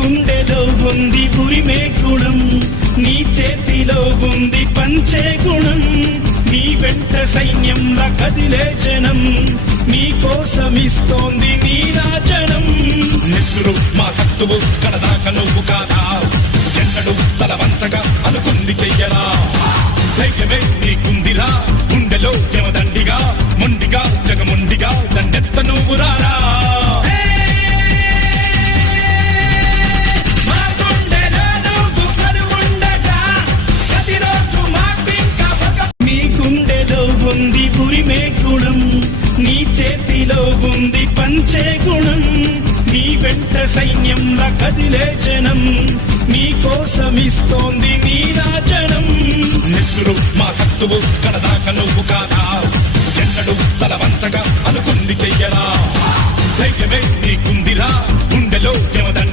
గుండెలో ఉంది ఉరిమే గుణం, నీ చేతిలో ఉంది పంచే గుణం. నీ వెంట సైన్యంలా కదిలే జనం, నీ కోసమిస్తోంది నీ రాజనం. నెత్తురు మా సత్తువు కడదాక నువ్వు కాదా, ఎన్నడు తల వంచగా అనుకుంది చెయ్యరా. ధైర్యమే నీకుందిరా గుండెలో యమదండిగా, మొండిగా జగముండిగా దండెత్త నువ్వు రారా. ఉంది ఉరిమే గుణం, నీ చేతిలో ఉంది పంచే గుణం. నీ వెంట సైన్యంలా కదిలే జనం, నీ కోసమిస్తోంది నీ రాజనం. నెత్తురు మా సత్తువు కడదాక నువ్వు కాదా, ఎన్నడు తల వంచగా అనుకుంది చెయ్యరా. ధైర్యమే నీకుందిరా గుండెలో యమదండిగా,